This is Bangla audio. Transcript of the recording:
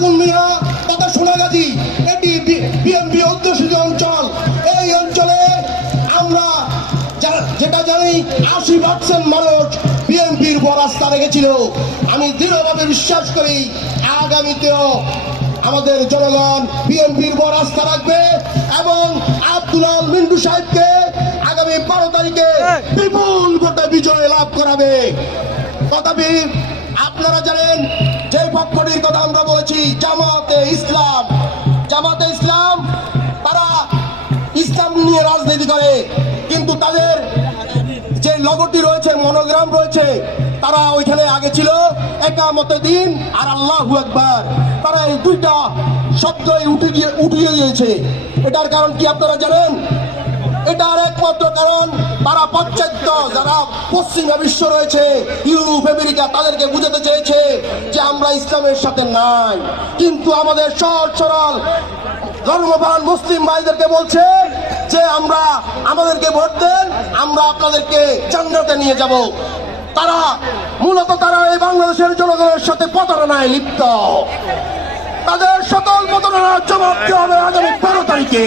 আগুন মিয়া তথা সোনাগাজী, এটি বিএনপি অধ্যুষিত অঞ্চল। এই অঞ্চলে আমরা যেটা জানি 80% মানুষ বিএনপির উপর আস্থা রেখেছিল। আমি দৃঢ়ভাবে বিশ্বাস করি আগামীতেও আমাদের জনগণ বিএনপির উপর আস্থা রাখবে এবং আব্দুল আল মিন্টু সাহেবকে আগামী 12 তারিখে বিপুল ভোটে বিজয় লাভ করাবে। তথাপি আপনারা জানেন যে পক্ষটির কথা আমরা বলেছি, জামাতে ইসলাম। জামাতে ইসলাম তারা ইসলাম নিয়ে রাজনীতি করে, কিন্তু তাদের যে লগোটি রয়েছে, মনোগ্রাম রয়েছে, তারা ওইখানে আগে ছিল একামতে দিন আর আল্লাহু আকবার। তারা এই দুইটা শব্দই উঠিয়ে দিয়েছে। এটার কারণ কি আপনারা জানেন? এটার একমাত্র কারণ তারা পাশ্চাত্য যারা পশ্চিমা বিশ্ব রয়েছে, ইউরোপ আমেরিকা, তাদেরকে বুঝাতে চেয়েছে যে আমরা ইসলামের সাথে নাই। কিন্তু আমাদের সহজ সরল ধর্মপ্রাণ মুসলিম ভাইদেরকে বলছে যে আমাদেরকে ভোট দেন, আমরা আপনাদেরকে জান্নাতে নিয়ে যাব। তারা মূলত এই বাংলাদেশের জনগণের সাথে প্রতারণায় লিপ্ত। তাদের সকল প্রতারণার জবাব দেওয়া হবে আগামী 12 তারিখে।